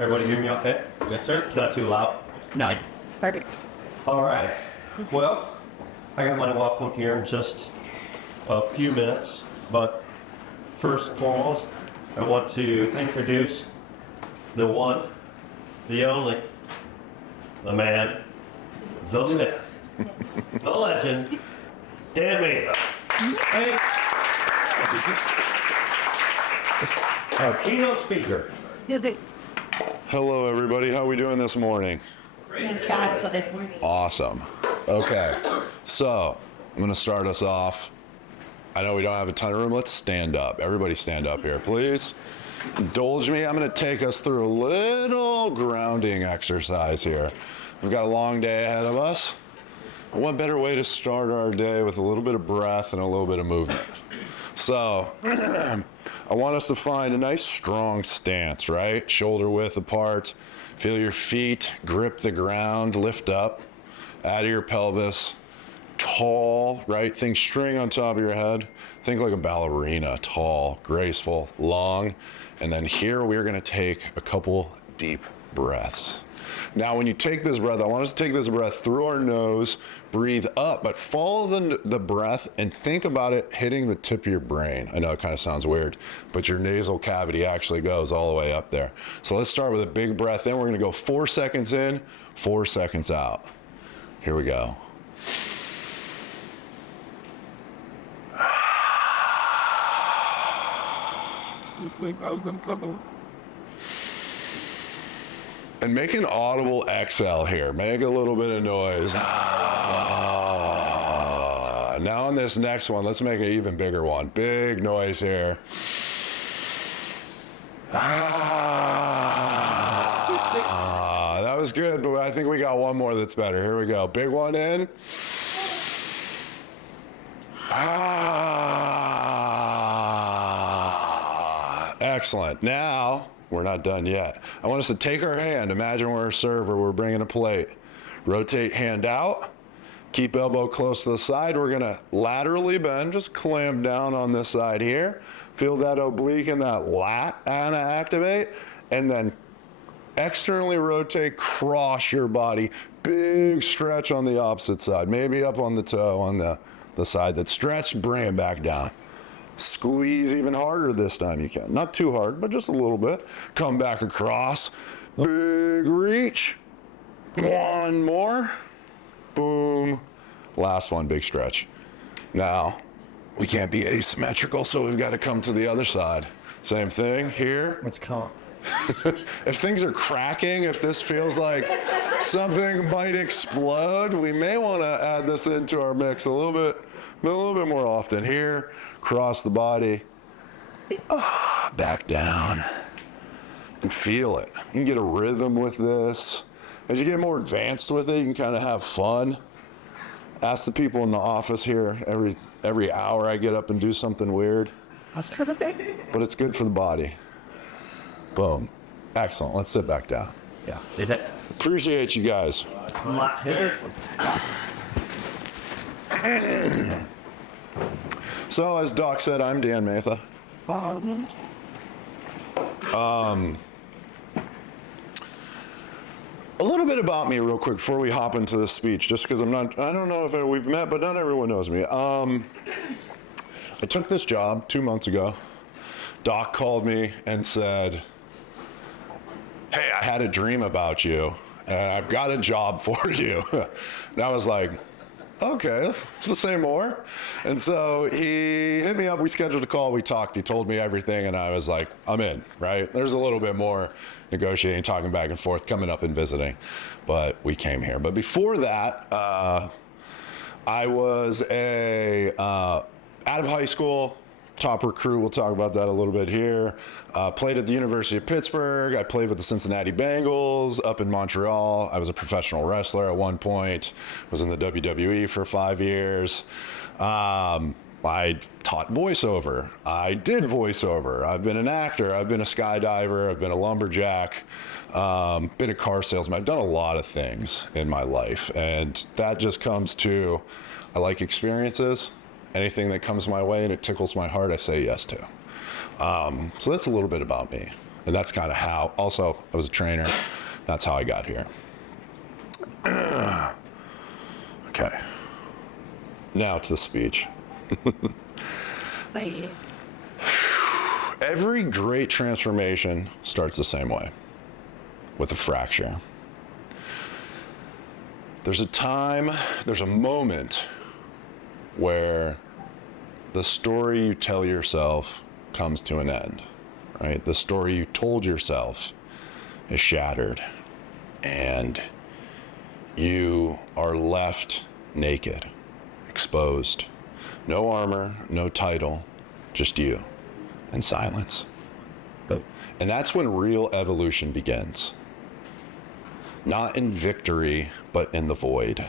Everybody hear me okay? Yes, sir. Not too loud? No. Perfect. All right. Well, I got my welcome here in just a few minutes, but first and foremost, I want to introduce the one, the only, the man, the myth, the legend, Dan Matha. Hey. Our keynote speaker. Hello, everybody. How are we doing this morning? Awesome. Okay, so I'm going to start us off. I know we don't have a ton of room. Let's stand up. Everybody stand up here, please. Indulge me. I'm going to take us through a little grounding exercise here. We've got a long day ahead of us. What better way to start our day with a little bit of breath and a little bit of movement? So I want us to find a nice strong stance, right? Shoulder width apart. Feel your feet grip the ground, lift up out of your pelvis. Tall, right? Think string on top of your head. Think like a ballerina, tall, graceful, long. And then here we're gonna take a couple deep breaths. Now, when you take this breath, I want us to take this breath through our nose, breathe up, but follow the breath and think about it hitting the tip of your brain. I know it kind of sounds weird, but your nasal cavity actually goes all the way up there. So let's start with a big breath in. We're gonna go 4 seconds in, 4 seconds out. Here we go. And make an audible exhale here. Make a little bit of noise. Now on this next one, let's make an even bigger one. Big noise here. That was good, but I think we got one more that's better. Here we go. Big one in. Excellent. Now, we're not done yet. I want us to take our hand. Imagine we're a server. We're bringing a plate. Rotate hand out. Keep elbow close to the side. We're going to laterally bend. Just clamp down on this side here. Feel that oblique and that lat activate. And then externally rotate, cross your body. Big stretch on the opposite side. Maybe up on the toe on the side that's stretched. Bring it back down. Squeeze even harder this time you can. Not too hard, but just a little bit. Come back across. Big reach. One more. Boom. Last one, big stretch. Now, we can't be asymmetrical, so we've got to come to the other side. Same thing here. Let's count. If things are cracking, if this feels like something might explode, we may want to add this into our mix a little bit more often. Here, cross the body, back down, and feel it. You can get a rhythm with this. As you get more advanced with it, you can kind of have fun. Ask the people in the office here, every hour I get up and do something weird. But it's good for the body. Boom. Excellent. Let's sit back down. Yeah. Appreciate you guys. So, as Doc said, I'm Dan Matha. A little bit about me real quick before we hop into this speech, just because I don't know if we've met, but not everyone knows me. I took this job 2 months ago. Doc called me and said, hey, I had a dream about you, and I've got a job for you. And I was like, okay, let's say more. And so he hit me up, we scheduled a call, we talked, he told me everything, and I was like, I'm in, right? There's a little bit more negotiating, talking back and forth, coming up and visiting, but we came here. But before that, I was out of high school, top recruit, we'll talk about that a little bit here. Played at the University of Pittsburgh. I played with the Cincinnati Bengals up in Montreal. I was a professional wrestler at one point. Was in the WWE for 5 years. I taught voiceover. I did voiceover. I've been an actor. I've been a skydiver. I've been a lumberjack. Been a car salesman. I've done a lot of things in my life. And that just comes to, I like experiences. Anything that comes my way and it tickles my heart, I say yes to. So that's a little bit about me. And that's kind of how, also, I was a trainer. That's how I got here. Okay. Now to the speech. Every great transformation starts the same way, with a fracture. There's a moment where the story you tell yourself comes to an end, right? The story you told yourself is shattered, and you are left naked, exposed. No armor, no title, just you and silence. And that's when real evolution begins. Not in victory, but in the void.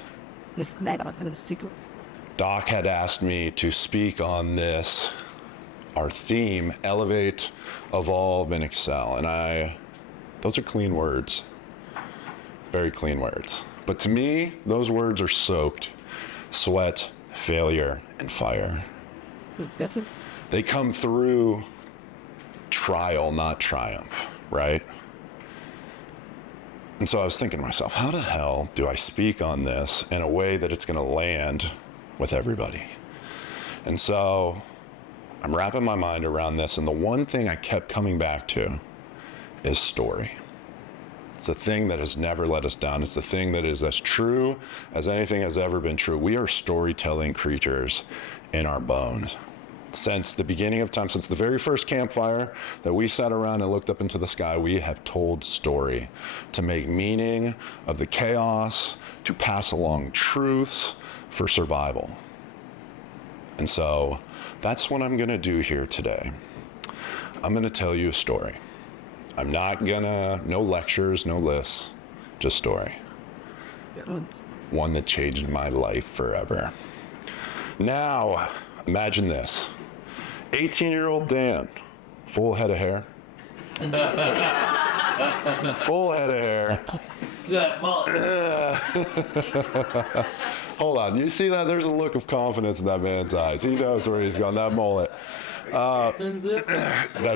Doc had asked me to speak on this, our theme, elevate, evolve, and excel. And those are clean words, very clean words. But to me, those words are soaked sweat, failure, and fire. They come through trial, not triumph, right? And so I was thinking to myself, how the hell do I speak on this in a way that it's going to land with everybody? And so I'm wrapping my mind around this, and the one thing I kept coming back to is story. It's the thing that has never let us down. It's the thing that is as true as anything has ever been true. We are storytelling creatures in our bones. Since the beginning of time, since the very first campfire that we sat around and looked up into the sky, we have told story to make meaning of the chaos, to pass along truths for survival. And so that's what I'm gonna do here today. I'm gonna tell you a story. I'm not gonna, no lectures, no lists, just story. One that changed my life forever. Now, imagine this. 18-year-old Dan, full head of hair. Full head of hair. Hold on, you see that? There's a look of confidence in that man's eyes. He knows where he's going, that mullet. That's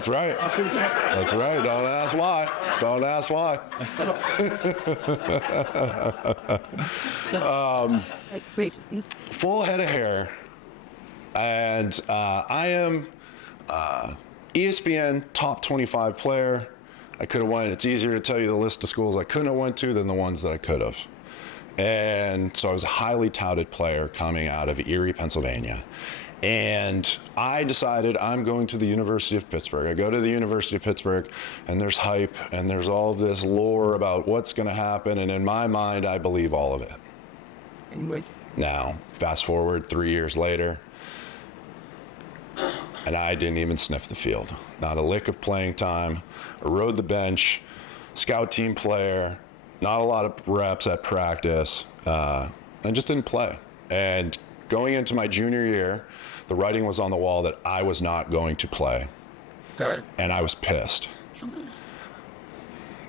right. That's right. Don't ask why. Don't ask why. Full head of hair. And I am ESPN top 25 player. I could have won. It's easier to tell you the list of schools I couldn't have went to than the ones that I could have. And so I was a highly touted player coming out of Erie, Pennsylvania. And I decided I'm going to the University of Pittsburgh. I go to the University of Pittsburgh, and there's hype, and there's all this lore about what's going to happen. And in my mind, I believe all of it. Now, fast forward 3 years later, and I didn't even sniff the field. Not a lick of playing time. I rode the bench, scout team player, not a lot of reps at practice. I just didn't play. And going into my junior year, the writing was on the wall that I was not going to play. And I was pissed.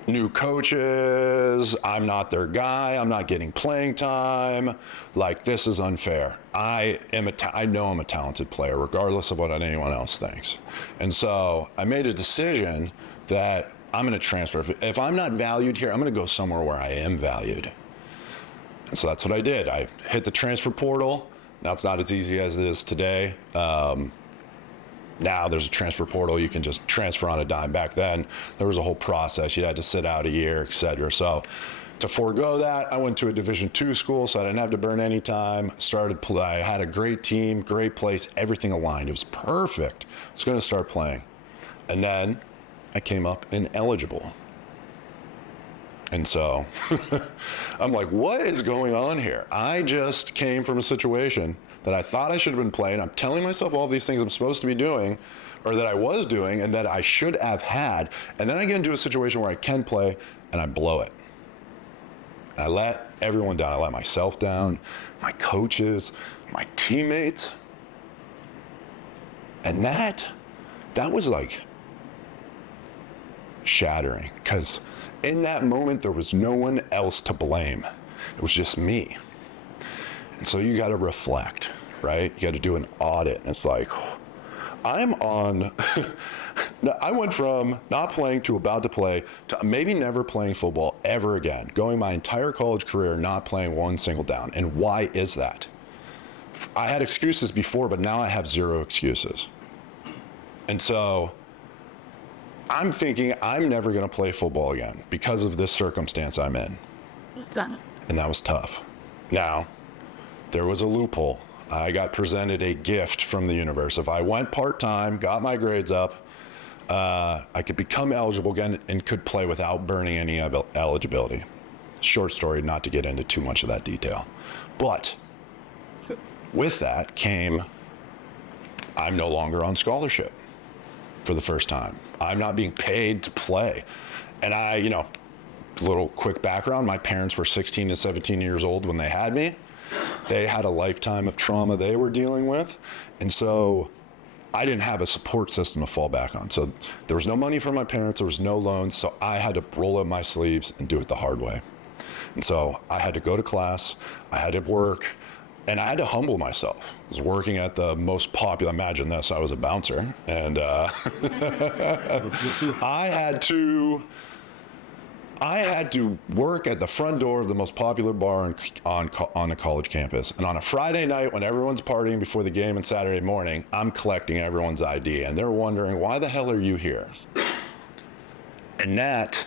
New coaches, I'm not their guy, I'm not getting playing time. Like, this is unfair. I know I'm a talented player, regardless of what anyone else thinks. And so I made a decision that I'm gonna transfer. If I'm not valued here, I'm gonna go somewhere where I am valued. And so that's what I did. I hit the transfer portal. Now it's not as easy as it is today. Now there's a transfer portal, you can just transfer on a dime. Back then, there was a whole process. You had to sit out a year, et cetera. So to forego that, I went to a Division II school, so I didn't have to burn any time. Started play. I had a great team, great place, everything aligned. It was perfect. I was gonna start playing. And then I came up ineligible. And so I'm like, what is going on here? I just came from a situation that I thought I should have been playing. I'm telling myself all these things I'm supposed to be doing, or that I was doing, and that I should have had. And then I get into a situation where I can play, and I blow it. And I let everyone down. I let myself down, my coaches, my teammates. And that was like shattering, because in that moment, there was no one else to blame. It was just me. And so you got to reflect, right? You got to do an audit. And it's like, I'm on I went from not playing to about to play to maybe never playing football ever again, going my entire college career not playing one single down. And why is that? I had excuses before, but now I have zero excuses. And so I'm thinking I'm never going to play football again because of this circumstance I'm in. And that was tough. Now, there was a loophole. I got presented a gift from the universe. If I went part-time, got my grades up, I could become eligible again and could play without burning any eligibility. Short story, not to get into too much of that detail. But with that came, I'm no longer on scholarship for the first time. I'm not being paid to play. And little quick background, my parents were 16 to 17 years old when they had me. They had a lifetime of trauma they were dealing with. And so I didn't have a support system to fall back on. So there was no money from my parents, there was no loans, so I had to roll up my sleeves and do it the hard way. And so I had to go to class, I had to work, and I had to humble myself. I was working at the most popular, imagine this, I was a bouncer, and I had to work at the front door of the most popular bar on a college campus. And on a Friday night when everyone's partying before the game and Saturday morning, I'm collecting everyone's ID. And they're wondering, why the hell are you here? And that,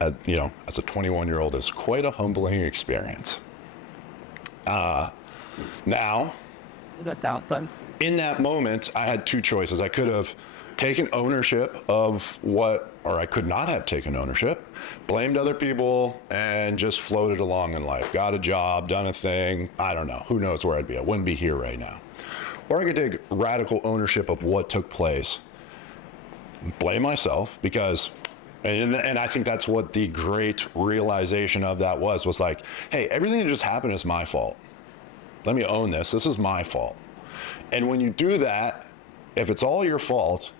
as a 21-year-old, is quite a humbling experience. Now, in that moment, I had two choices. I could have taken ownership of or I could not have taken ownership, blamed other people, and just floated along in life. Got a job, done a thing, I don't know. Who knows where I'd be? I wouldn't be here right now. Or I could take radical ownership of what took place, blame myself, because, and I think that's what the great realization of that was like, hey, everything that just happened is my fault. Let me own this. This is my fault. And when you do that, if it's all your fault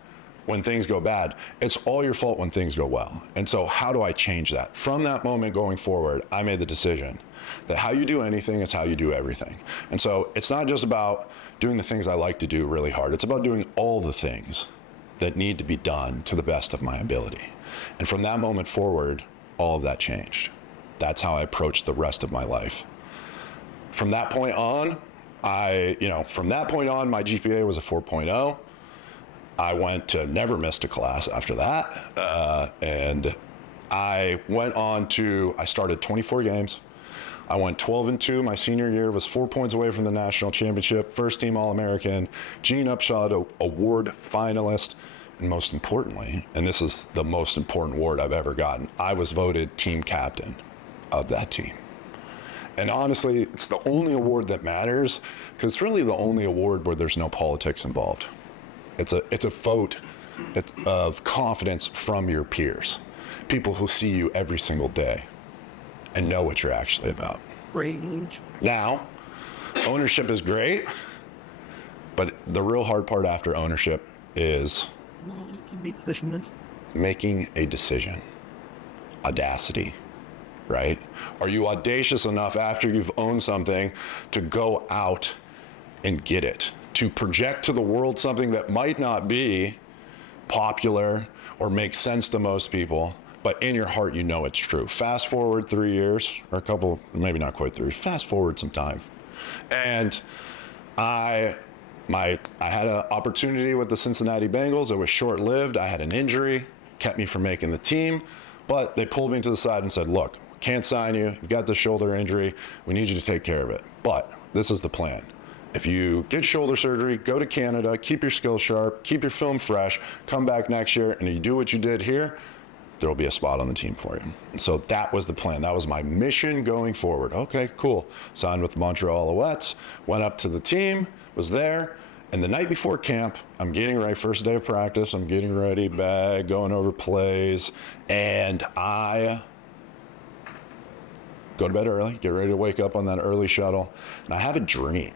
when things go bad, it's all your fault when things go well. And so how do I change that? From that moment going forward, I made the decision that how you do anything is how you do everything. And so it's not just about doing the things I like to do really hard. It's about doing all the things that need to be done to the best of my ability. And from that moment forward, all of that changed. That's how I approached the rest of my life. From that point on, my GPA was a 4.0. I went to never missed a class after that. And I went on to, I started 24 games. I went 12-2 my senior year, was 4 points away from the national championship, first team All-American, Gene Upshaw Award finalist, and most importantly, and this is the most important award I've ever gotten, I was voted team captain of that team. And honestly, it's the only award that matters, because it's really the only award where there's no politics involved. It's a vote of confidence from your peers, people who see you every single day and know what you're actually about. Range. Now, ownership is great, but the real hard part after ownership is making a decision. Audacity, right? Are you audacious enough after you've owned something to go out and get it? To project to the world something that might not be popular or make sense to most people, but in your heart you know it's true. Fast forward 3 years, or a couple, maybe not quite 3, fast forward some time. And I had an opportunity with the Cincinnati Bengals. It was short-lived. I had an injury, kept me from making the team, but they pulled me to the side and said, look, can't sign you. You've got the shoulder injury. We need you to take care of it. But this is the plan. If you get shoulder surgery, go to Canada, keep your skills sharp, keep your film fresh, come back next year, and you do what you did here, there will be a spot on the team for you. And so that was the plan. That was my mission going forward. Okay, cool. Signed with the Montreal Alouettes, went up to the team, was there, and the night before camp, I'm getting ready, first day of practice, I'm getting ready, bag, going over plays, and I go to bed early, get ready to wake up on that early shuttle, and I have a dream.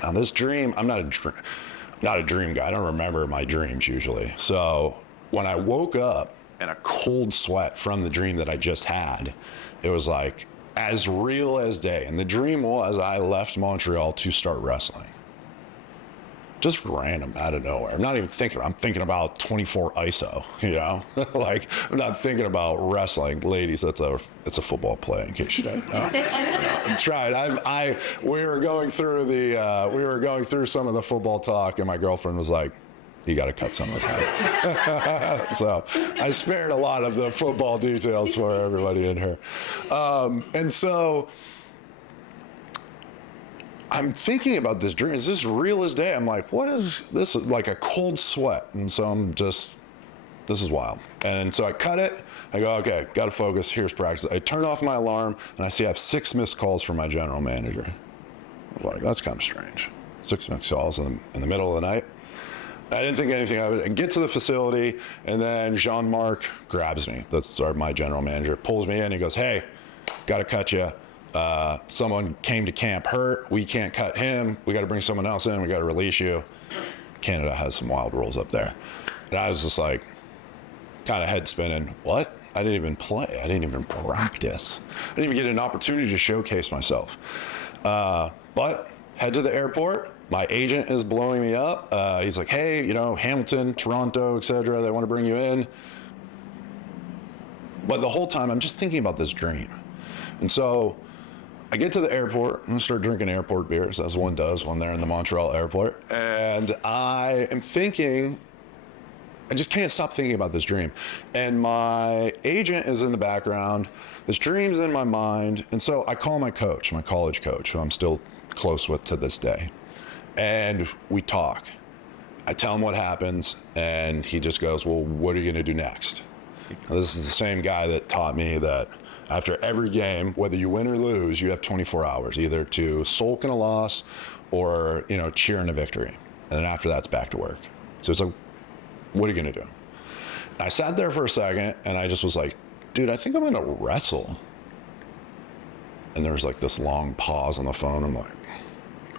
Now this dream, I'm not a dream guy. I don't remember my dreams usually. So when I woke up in a cold sweat from the dream that I just had, it was like as real as day. And the dream was I left Montreal to start wrestling. just random out of nowhere. I'm not even thinking. I'm thinking about 24 ISO. You know, like I'm not thinking about wrestling. Ladies, it's a football play. In case you don't know. I'm trying. We were going through some of the football talk, and my girlfriend was like, "You got to cut some of that." So I spared a lot of the football details for everybody in here, and so. I'm thinking about this dream. Is this real as day? I'm like, what is this? Like a cold sweat. And so this is wild. And so I cut it. I go, okay, got to focus. Here's practice. I turn off my alarm and I see I have 6 missed calls from my general manager. I was like, that's kind of strange. 6 missed calls in the middle of the night. I didn't think anything of it. I get to the facility and then Jean-Marc grabs me. That's my general manager. Pulls me in. He goes, hey, got to cut you. Someone came to camp hurt. We can't cut him. We got to bring someone else in. We got to release you. Canada has some wild rules up there. And I was just like, kind of head spinning. What? I didn't even play. I didn't even practice. I didn't even get an opportunity to showcase myself. But head to the airport. My agent is blowing me up. He's like, hey, you know, Hamilton, Toronto, etc. They want to bring you in. But the whole time I'm just thinking about this dream. And so I get to the airport and start drinking airport beers, as one does when they're in the Montreal airport. And I am thinking, I just can't stop thinking about this dream. And my agent is in the background. This dream's in my mind. And so I call my coach, my college coach, who I'm still close with to this day. And we talk. I tell him what happens. And he just goes, well, what are you going to do next? Now, this is the same guy that taught me that after every game, whether you win or lose, you have 24 hours, either to sulk in a loss or, you know, cheer in a victory. And then after that, it's back to work. So it's like, what are you going to do? I sat there for a second and I just was like, dude, I think I'm going to wrestle. And there was like this long pause on the phone. I'm like,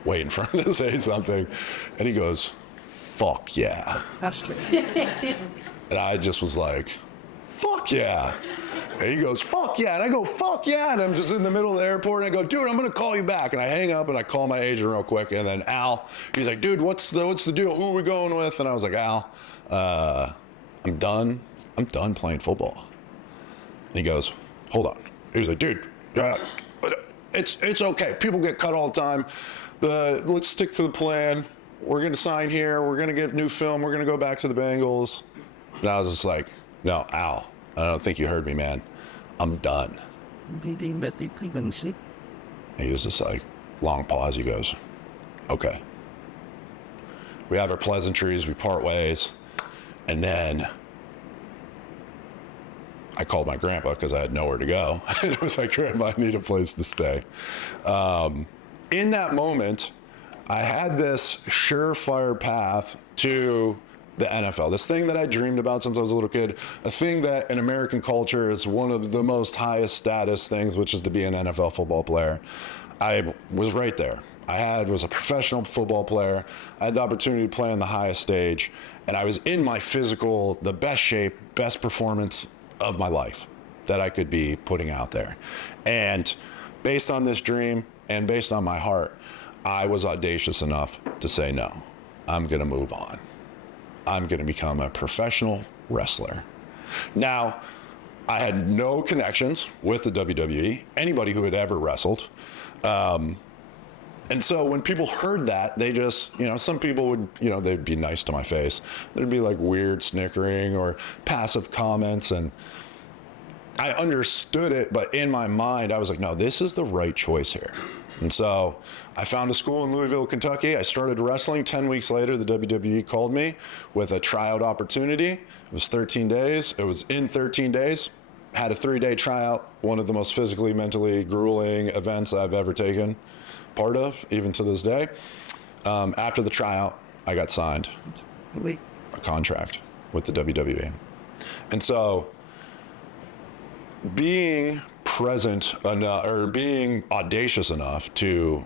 waiting for him to say something. And he goes, fuck yeah. And I just was like, fuck yeah. And he goes, fuck yeah. And I go, fuck yeah. And I'm just in the middle of the airport and I go, dude, I'm going to call you back. And I hang up and I call my agent real quick. And then Al, he's like, dude, what's the deal? Who are we going with? And I was like, Al, I'm done playing football. And he goes, hold on. He's like, dude, it's okay. People get cut all the time. Let's stick to the plan. We're going to sign here. We're going to get new film. We're going to go back to the Bengals. And I was just like, no, Al, I don't think you heard me, man. I'm done. And he was just like, long pause. He goes, okay. We have our pleasantries. We part ways. And then I called my grandpa because I had nowhere to go. And it was like, Grandpa, I need a place to stay. In that moment, I had this surefire path to the NFL, this thing that I dreamed about since I was a little kid, a thing that in American culture is one of the most highest status things, which is to be an NFL football player. I was right there. Was a professional football player. I had the opportunity to play on the highest stage, and I was in my physical, the best shape, best performance of my life that I could be putting out there. And based on this dream and based on my heart, I was audacious enough to say, no, I'm going to move on. I'm going to become a professional wrestler. Now, I had no connections with the WWE, anybody who had ever wrestled. And so when people heard that, they just, some people would, they'd be nice to my face. There'd be like weird snickering or passive comments. And I understood it, but in my mind, I was like, no, this is the right choice here. And so I found a school in Louisville, Kentucky. I started wrestling. 10 weeks later, the WWE called me with a tryout opportunity. It was 13 days. It was in 13 days. Had a 3-day tryout, one of the most physically, mentally grueling events I've ever taken part of, even to this day. After the tryout, I got signed a contract with the WWE. And so being present enough, or being audacious enough to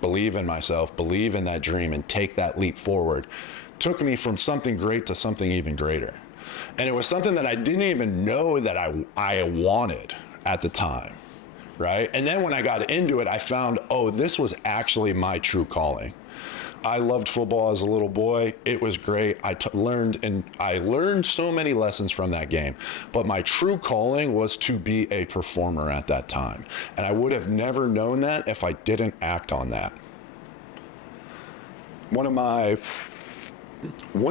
believe in myself, believe in that dream, and take that leap forward took me from something great to something even greater. And it was something that I didn't even know that I wanted at the time, right? And then when I got into it, I found, oh, this was actually my true calling. I loved football as a little boy. It was great. I learned so many lessons from that game. But my true calling was to be a performer at that time. And I would have never known that if I didn't act on that. One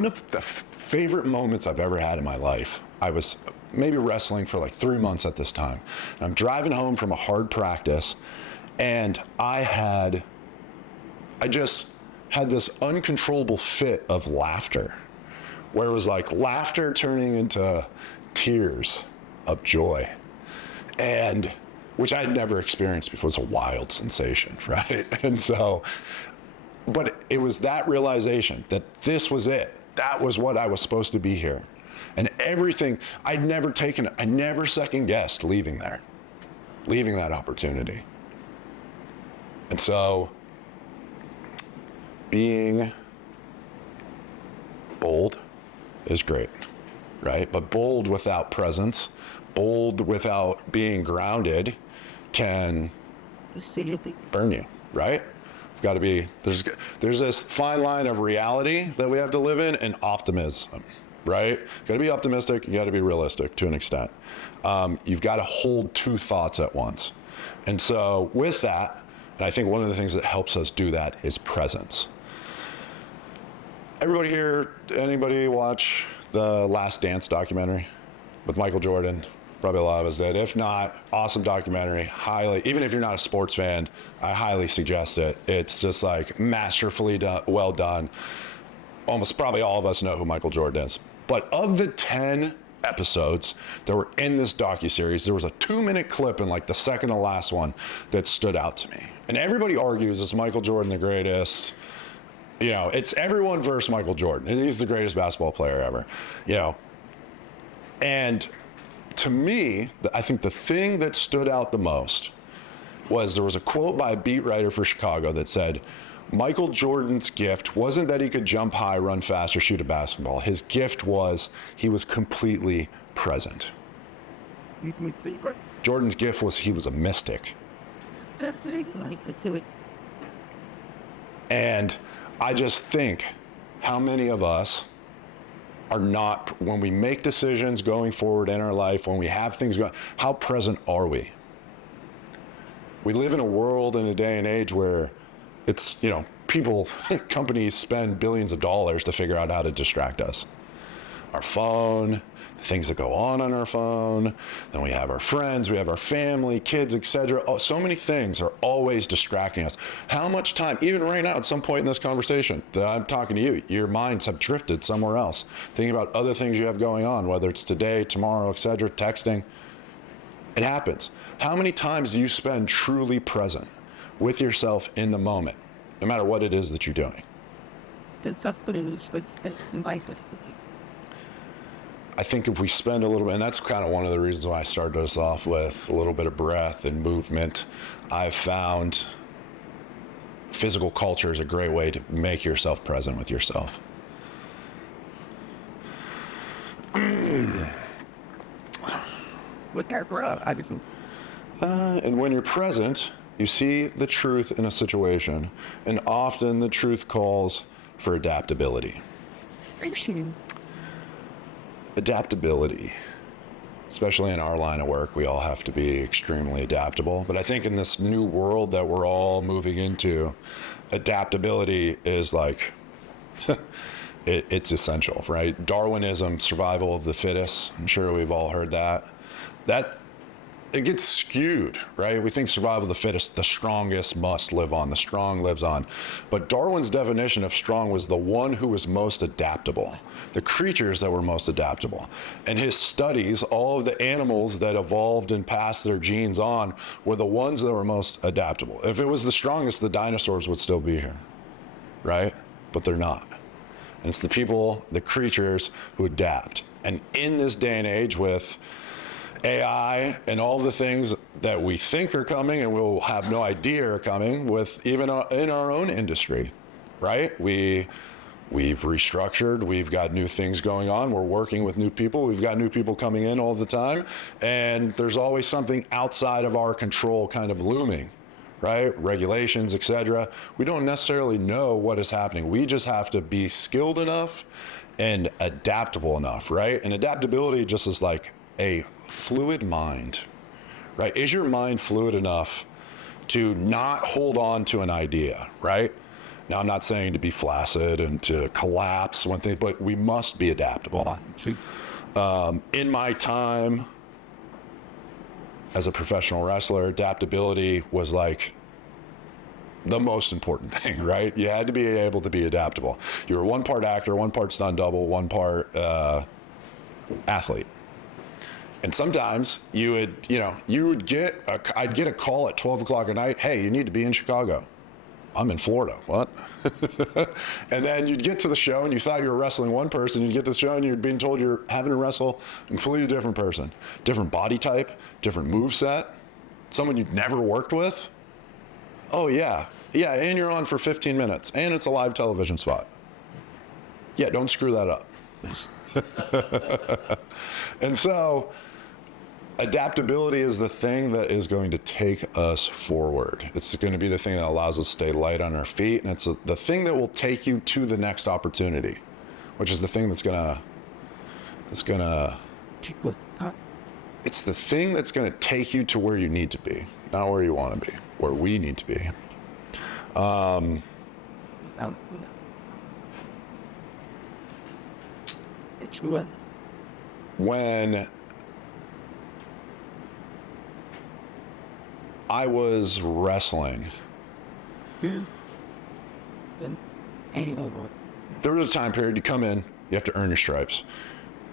of the favorite moments I've ever had in my life, I was maybe wrestling for like 3 months at this time. I'm driving home from a hard practice, and I just had this uncontrollable fit of laughter, where it was like laughter turning into tears of joy, and which I had never experienced before. It was a wild sensation, right? And so, but it was that realization that this was it. That was what I was supposed to be here. And everything, I never second guessed leaving that opportunity. And so, being bold is great, right? But bold without presence, bold without being grounded can burn you, right? Got to be, there's this fine line of reality that we have to live in and optimism, right? Got to be optimistic, you got to be realistic to an extent. You've got to hold two thoughts at once. And so with that, and I think one of the things that helps us do that is presence. Everybody here, anybody watch the Last Dance documentary with Michael Jordan? Probably a lot of us did. If not, awesome documentary. Highly, even if you're not a sports fan, I highly suggest it. It's just like masterfully done, well done. Almost probably all of us know who Michael Jordan is. But of the 10 episodes that were in this docuseries, there was a 2-minute clip in like the second to last one that stood out to me. And everybody argues, is Michael Jordan the greatest? You know, it's everyone versus Michael Jordan. He's the greatest basketball player ever, you know. And to me, I think the thing that stood out the most was there was a quote by a beat writer for Chicago that said, Michael Jordan's gift wasn't that he could jump high, run fast, or shoot a basketball. His gift was he was completely present. Jordan's gift was he was a mystic. And I just think how many of us are not, when we make decisions going forward in our life, when we have things going, how present are we? We live in a world in a day and age where it's, you know, people, companies spend billions of dollars to figure out how to distract us. Our phone, things that go on our phone, then we have our friends, we have our family, kids, etc. Oh, so many things are always distracting us. How much time, even right now at some point in this conversation that I'm talking to you, your minds have drifted somewhere else, thinking about other things you have going on, whether it's today, tomorrow, etc., texting. It happens. How many times do you spend truly present with yourself in the moment, no matter what it is that you're doing? I think if we spend a little bit, and that's kind of one of the reasons why I started us off with a little bit of breath and movement, I've found physical culture is a great way to make yourself present with yourself. And when you're present, you see the truth in a situation, and often the truth calls for adaptability. Adaptability, especially in our line of work, we all have to be extremely adaptable. But I think in this new world that we're all moving into, adaptability is like, it's essential, right? Darwinism, survival of the fittest. I'm sure we've all heard that. It gets skewed, right? We think survival of the fittest, the strongest must live on, the strong lives on. But Darwin's definition of strong was the one who was most adaptable, the creatures that were most adaptable. And his studies, all of the animals that evolved and passed their genes on were the ones that were most adaptable. If it was the strongest, the dinosaurs would still be here, right? But they're not. And it's the people, the creatures who adapt. And in this day and age with AI and all the things that we think are coming and we'll have no idea are coming with even in our own industry, right? We've restructured, we've got new things going on, we're working with new people, we've got new people coming in all the time, and there's always something outside of our control kind of looming, right? Regulations, etc. We don't necessarily know what is happening. We just have to be skilled enough and adaptable enough, right? And adaptability just is like a fluid mind, right? Is your mind fluid enough to not hold on to an idea, right? Now, I'm not saying to be flaccid and to collapse one thing, but we must be adaptable. In my time as a professional wrestler, adaptability was like the most important thing, right? You had to be able to be adaptable. You were one part actor, one part stunt double, one part athlete. And sometimes I'd get a call at 12 o'clock at night, hey, you need to be in Chicago. I'm in Florida. What? And then you'd get to the show and you thought you were wrestling one person. You'd get to the show and you're being told you're having to wrestle a completely different person. Different body type, different move set, someone you've never worked with. Oh, yeah. Yeah, and you're on for 15 minutes. And it's a live television spot. Yeah, don't screw that up. And so adaptability is the thing that is going to take us forward. It's going to be the thing that allows us to stay light on our feet, and it's the thing that will take you to the next opportunity, which is the thing it's the thing that's going to take you to where you need to be, not where you want to be, where we need to be. When I was wrestling, there was a time period you come in, you have to earn your stripes.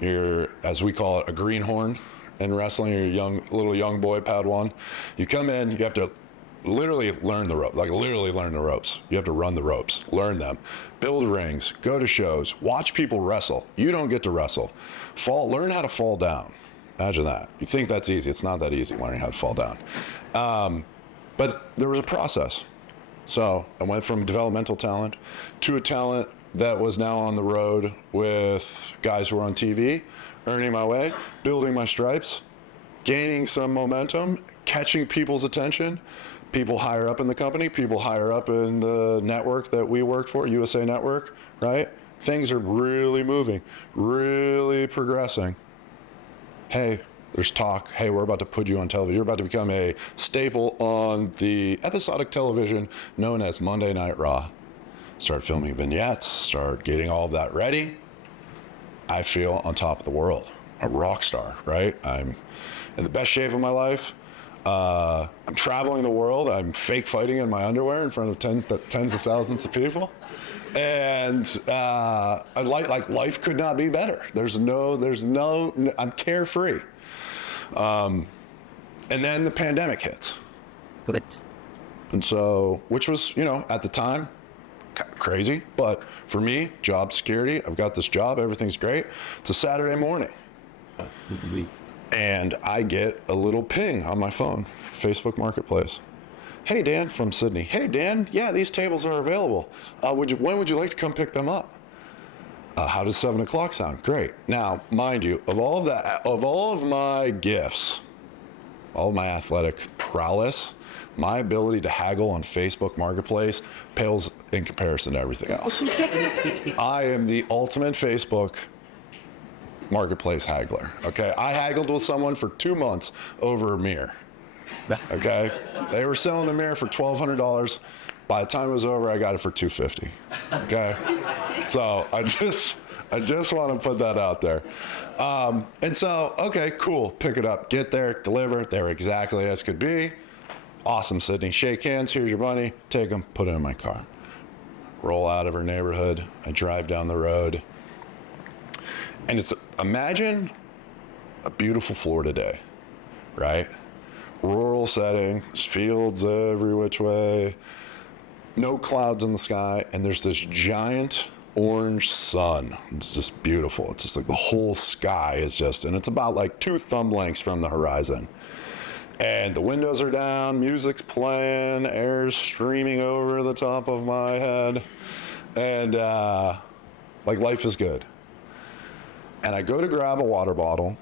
You're, as we call it, a greenhorn in wrestling. You're a little young boy, Padawan. You come in, you have to literally learn the ropes, You have to run the ropes, learn them, build rings, go to shows, watch people wrestle. You don't get to wrestle. Learn how to fall down. Imagine that. You think that's easy. It's not that easy, learning how to fall down. But there was a process. So I went from developmental talent to a talent that was now on the road with guys who were on TV, earning my way, building my stripes, gaining some momentum, catching people's attention, people higher up in the company, people higher up in the network that we worked for, USA Network, right? Things are really moving, really progressing. Hey, there's talk. Hey, we're about to put you on television. You're about to become a staple on the episodic television known as Monday Night Raw. Start filming vignettes, start getting all of that ready. I feel on top of the world, a rock star, right? I'm in the best shape of my life. I'm traveling the world. I'm fake fighting in my underwear in front of tens of thousands of people. And life could not be better. I'm carefree. And then the pandemic hits. And so, which was, at the time, crazy. But for me, job security, I've got this job, everything's great. It's a Saturday morning. And I get a little ping on my phone, Facebook Marketplace. Hey, Dan, from Sydney. Hey, Dan, yeah, these tables are available. When would you like to come pick them up? How does 7 o'clock sound? Great. Now, mind you, of all of my gifts, all of my athletic prowess, my ability to haggle on Facebook Marketplace pales in comparison to everything else. I am the ultimate Facebook Marketplace haggler. Okay, I haggled with someone for 2 months over a mirror. Okay, they were selling the mirror for $1,200. By the time it was over, I got it for $250. Okay, so I just want to put that out there. And so, okay, cool, pick it up, get there, deliver. They were exactly as could be. Awesome, Sydney. Shake hands. Here's your money. Take them. Put it in my car. Roll out of her neighborhood. I drive down the road. And imagine a beautiful Florida day, right? Rural setting, fields every which way, no clouds in the sky, and there's this giant orange sun. It's just beautiful. It's just like the whole sky is and it's about like 2 thumb lengths from the horizon. And the windows are down, music's playing, air's streaming over the top of my head, and life is good. And I go to grab a water bottle,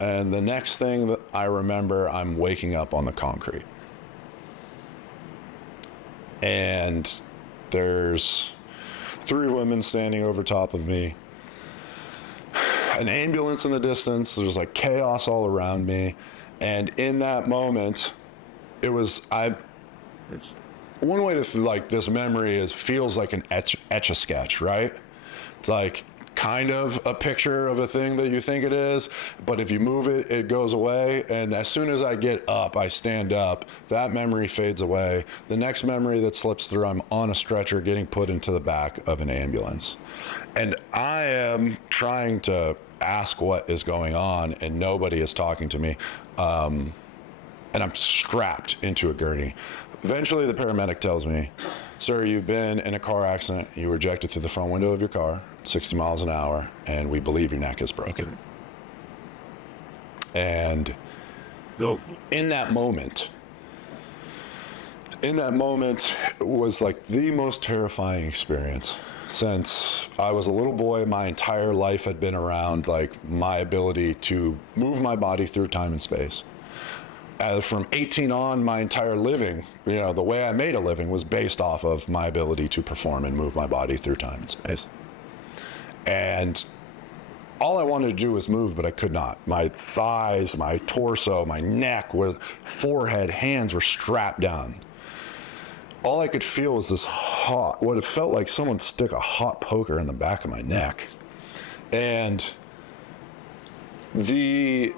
and the next thing that I remember, I'm waking up on the concrete. and there's 3 women standing over top of me, an ambulance in the distance, there's like chaos all around me, and in that moment, it was, one way to like this memory is feels like an etch-a-sketch, right? It's like kind of a picture of a thing that you think it is, but if you move it, it goes away. And as soon as I get up, I stand up, that memory fades away. The next memory that slips through, I'm on a stretcher getting put into the back of an ambulance. And I am trying to ask what is going on, and nobody is talking to me. And I'm strapped into a gurney. Eventually, the paramedic tells me, "Sir, you've been in a car accident. You were ejected through the front window of your car, 60 miles an hour, and we believe your neck is broken." And in that moment, it was like the most terrifying experience. Since I was a little boy, my entire life had been around like my ability to move my body through time and space. From 18 on, my entire living, the way I made a living was based off of my ability to perform and move my body through time and space. And all I wanted to do was move, but I could not. My thighs, my torso, my neck, forehead, hands were strapped down. All I could feel was this hot, what it felt like someone stick a hot poker in the back of my neck. And the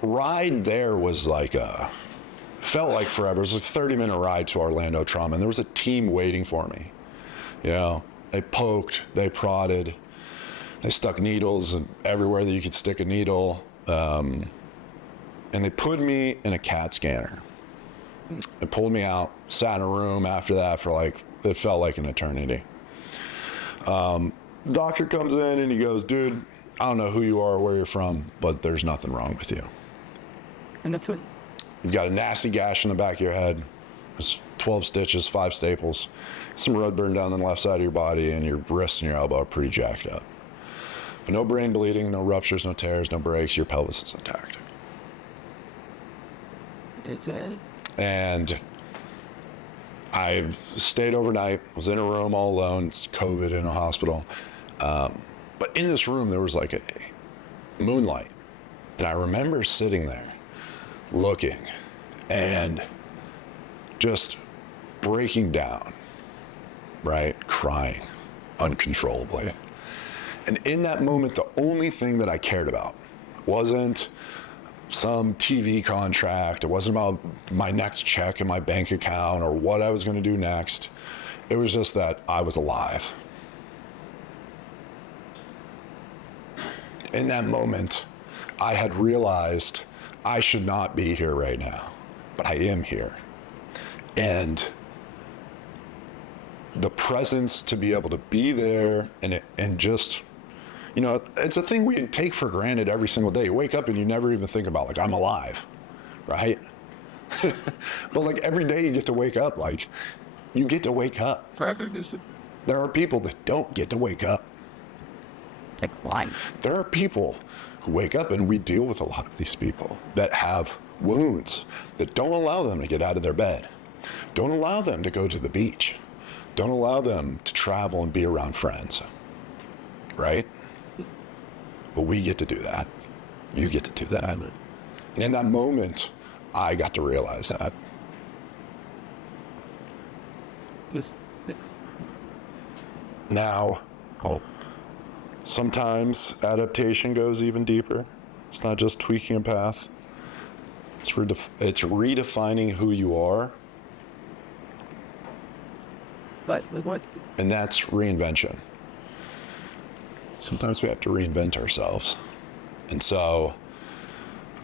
ride there was like felt like forever. It was a 30-minute ride to Orlando Trauma, and there was a team waiting for me. They poked, they prodded, they stuck needles everywhere that you could stick a needle, and they put me in a CAT scanner. They pulled me out, sat in a room after that for it felt like an eternity. Doctor comes in and he goes, "Dude, I don't know who you are or where you're from, but there's nothing wrong with you. You've got a nasty gash in the back of your head. There's 12 stitches, 5 staples, some road burn down the left side of your body, and your wrists and your elbow are pretty jacked up. But no brain bleeding, no ruptures, no tears, no breaks. Your pelvis is intact." And I stayed overnight, was in a room all alone. It's COVID in a hospital. But in this room, there was like a moonlight. And I remember sitting there looking and just breaking down, right? Crying uncontrollably. And in that moment, the only thing that I cared about wasn't some TV contract. It wasn't about my next check in my bank account or what I was going to do next. It was just that I was alive. In that moment, I had realized I should not be here right now, but I am here. And the presence to be able to be there and just, it's a thing we take for granted every single day. You wake up and you never even think about, I'm alive, right? But every day you get to wake up, you get to wake up. There are people that don't get to wake up. Why? There are people who wake up, and we deal with a lot of these people that have wounds that don't allow them to get out of their bed, don't allow them to go to the beach, don't allow them to travel and be around friends, right? But we get to do that. You get to do that. And in that moment, I got to realize that. Now, sometimes adaptation goes even deeper. It's not just tweaking a path. It's redefining who you are. But what? And that's reinvention. Sometimes we have to reinvent ourselves. And so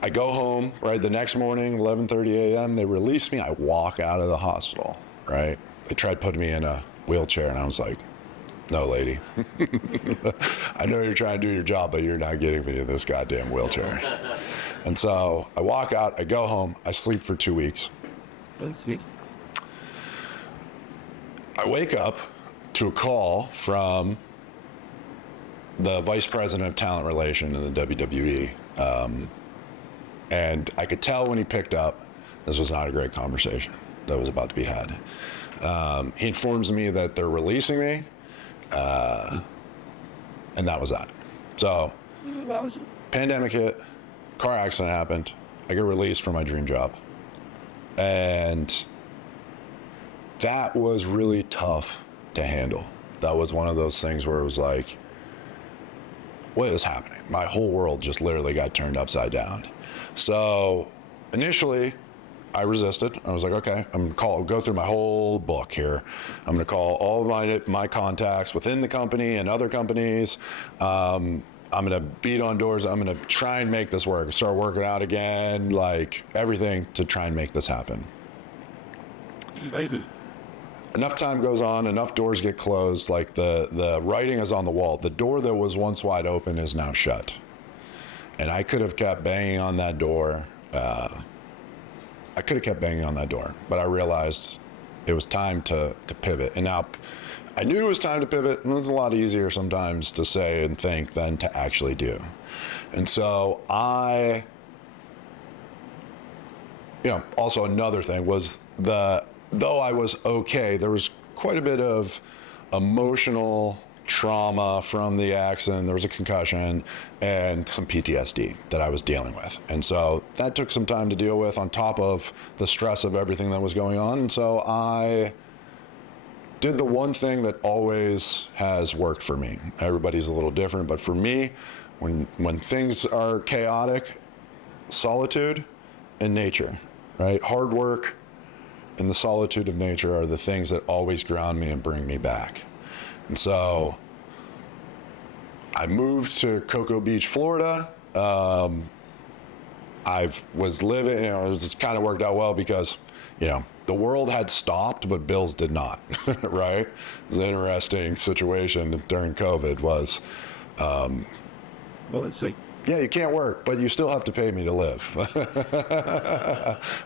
I go home, right, the next morning, 11:30 a.m., they release me. I walk out of the hospital, right? They tried putting me in a wheelchair, and I was like, "No, lady. I know you're trying to do your job, but you're not getting me in this goddamn wheelchair." And so I walk out, I go home, I sleep for 2 weeks. I wake up to a call from the vice president of talent relation in the WWE. And I could tell when he picked up This was not a great conversation that was about to be had. He informs me that they're releasing me, and that was that. So, pandemic hit, car accident happened, I get released from my dream job. And that was really tough to handle. That was one of those things where it was like, what is happening? My whole world just literally got turned upside down. So initially, I resisted. I was like, okay, I'm gonna go through my whole book here. I'm gonna call all of my contacts within the company and other companies. I'm gonna beat on doors. I'm gonna try and make this work. Start working out again, like everything to try and make this happen. Enough time goes on, enough doors get closed, like the writing is on the wall. The door that was once wide open is now shut. And I could have kept banging on that door. But I realized it was time to pivot. And now I knew it was time to pivot, and it's a lot easier sometimes to say and think than to actually do. And so also another thing was though I was okay, there was quite a bit of emotional trauma from the accident. There was a concussion and some PTSD that I was dealing with. And so that took some time to deal with on top of the stress of everything that was going on. And so I did the one thing that always has worked for me. Everybody's a little different, but for me, when things are chaotic, solitude and nature, right? Hard work and the solitude of nature are the things that always ground me and bring me back. And so I moved to Cocoa Beach, Florida. I was living, it just kind of worked out well because, the world had stopped, but bills did not, right? It was an interesting situation during COVID was, Well, let's see. yeah, you can't work, but you still have to pay me to live.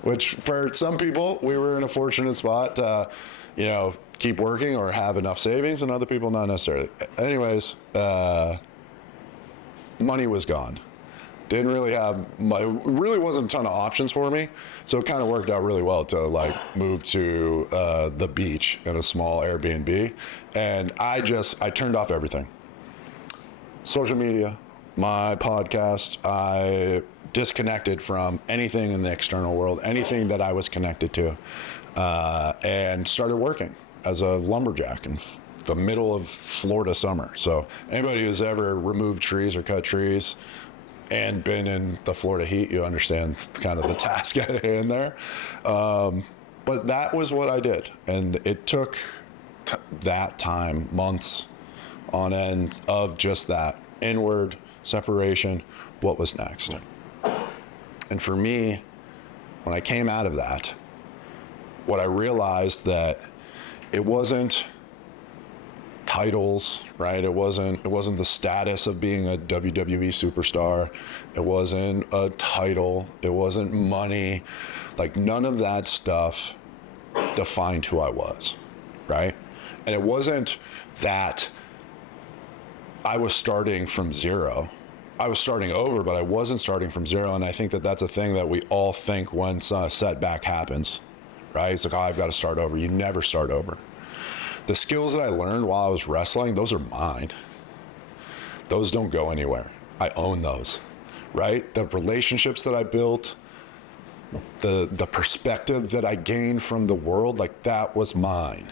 Which for some people, we were in a fortunate spot to, keep working or have enough savings, and other people not necessarily. Anyways, money was gone. Didn't really really wasn't a ton of options for me. So it kind of worked out really well to move to the beach in a small Airbnb. And I turned off everything. Social media, my podcast, I disconnected from anything in the external world, anything that I was connected to, and started working as a lumberjack in the middle of Florida summer. So anybody who's ever removed trees or cut trees and been in the Florida heat, you understand kind of the task at hand there. But that was what I did. And it took that time, months on end of just that inward separation, what was next. And for me, when I came out of that, what I realized that it wasn't titles, right? It wasn't the status of being a WWE superstar. It wasn't a title. It wasn't money. None of that stuff defined who I was, right? And it wasn't that I was starting from zero. I was starting over, but I wasn't starting from zero. And I think that that's a thing that we all think once a setback happens, right? It's like, oh, I've got to start over. You never start over. The skills that I learned while I was wrestling, those are mine. Those don't go anywhere. I own those, right? The relationships that I built, the perspective that I gained from the world, that was mine.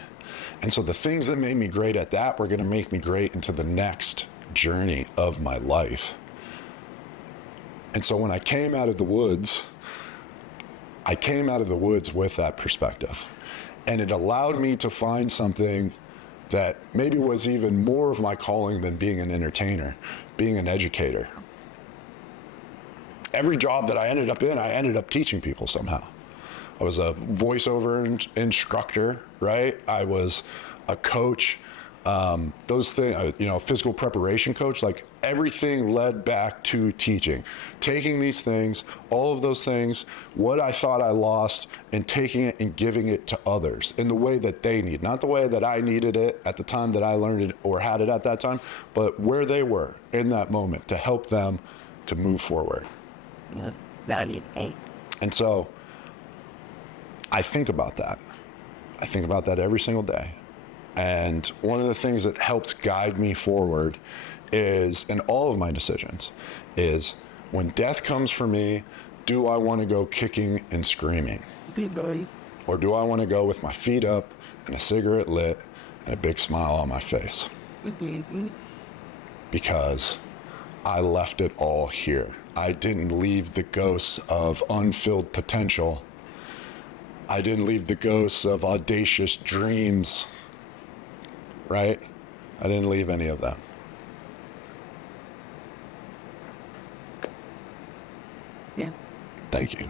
And so the things that made me great at that were going to make me great into the next journey of my life. And so when I came out of the woods, with that perspective. And it allowed me to find something that maybe was even more of my calling than being an entertainer, being an educator. Every job that I ended up in, I ended up teaching people somehow. I was a voiceover instructor, right? I was a coach. Those things, physical preparation coach, everything led back to teaching. Taking these things, all of those things, what I thought I lost, and taking it and giving it to others in the way that they need. Not the way that I needed it at the time that I learned it or had it at that time, but where they were in that moment to help them to move forward. And so I think about that. I think about that every single day. And one of the things that helps guide me forward is, in all of my decisions, is when death comes for me, do I want to go kicking and screaming? Or do I want to go with my feet up and a cigarette lit and a big smile on my face? Because I left it all here. I didn't leave the ghosts of unfilled potential. I didn't leave the ghosts of audacious dreams, right? I didn't leave any of them. Yeah. Thank you.